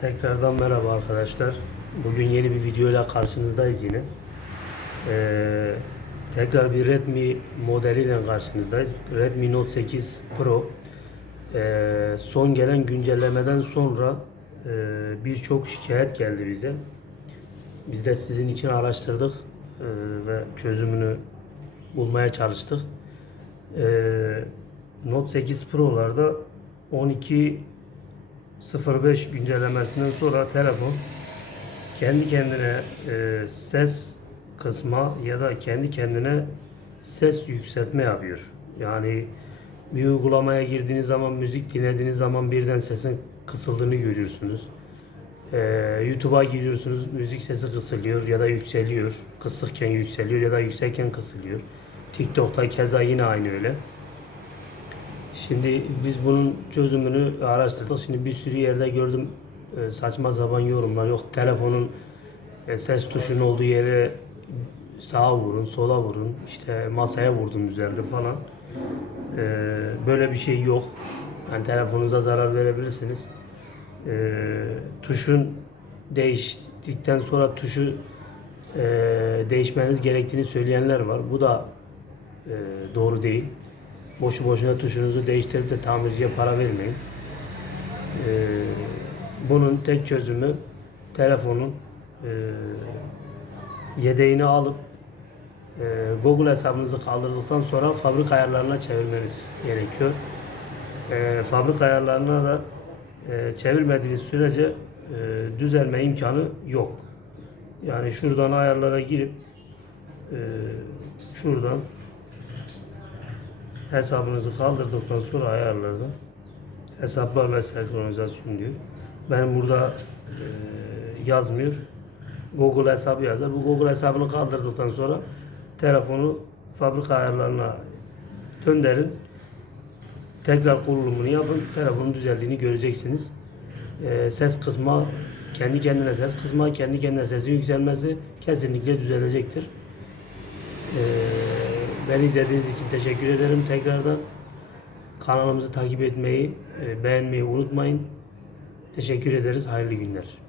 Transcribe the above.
Tekrardan merhaba arkadaşlar. Bugün yeni bir videoyla karşınızdayız yine. Ee, tekrar bir Redmi modeliyle karşınızdayız. Redmi Note 8 Pro. Ee, son gelen güncellemeden sonra e, birçok şikayet geldi bize. Biz de sizin için araştırdık e, ve çözümünü bulmaya çalıştık. Ee, Note 8 Pro'larda 12 05 güncellemesinden sonra telefon kendi kendine e, ses kısma ya da kendi kendine ses yükseltme yapıyor. Yani bir uygulamaya girdiğiniz zaman, müzik dinlediğiniz zaman birden sesin kısıldığını görüyorsunuz. E, YouTube'a giriyorsunuz, müzik sesi kısılıyor ya da yükseliyor. Kısıkken yükseliyor ya da yükselken kısılıyor. TikTok'ta keza yine aynı öyle. Şimdi biz bunun çözümünü araştırdık. Şimdi bir sürü yerde gördüm e, saçma sapan yorumlar. Yok telefonun e, ses tuşunun olduğu yere sağa vurun, sola vurun, işte masaya vurdum düzeldi falan. E, böyle bir şey yok. Yani telefonunuza zarar verebilirsiniz. E, tuşun değiştikten sonra tuşu e, değişmeniz gerektiğini söyleyenler var. Bu da e, doğru değil. Boşu boşuna tuşunuzu değiştirip de tamirciye para vermeyin. Ee, bunun tek çözümü telefonun e, yedeğini alıp e, Google hesabınızı kaldırdıktan sonra fabrika ayarlarına çevirmeniz gerekiyor. E, fabrika ayarlarına da e, çevirmediğiniz sürece e, düzelme imkanı yok. Yani şuradan ayarlara girip e, şuradan hesabınızı kaldırdıktan sonra ayarlarda hesaplar ve senkronizasyon diyor. Benim burada e, yazmıyor. Google hesabı yazar. Bu Google hesabını kaldırdıktan sonra telefonu fabrika ayarlarına döndürün. Tekrar kurulumunu yapın. Telefonun düzeldiğini göreceksiniz. E, ses kısma, kendi kendine ses kısma, kendi kendine sesin yükselmesi kesinlikle düzelecektir. Ee, beni izlediğiniz için teşekkür ederim tekrardan. Kanalımızı takip etmeyi, e, beğenmeyi unutmayın. Teşekkür ederiz. Hayırlı günler.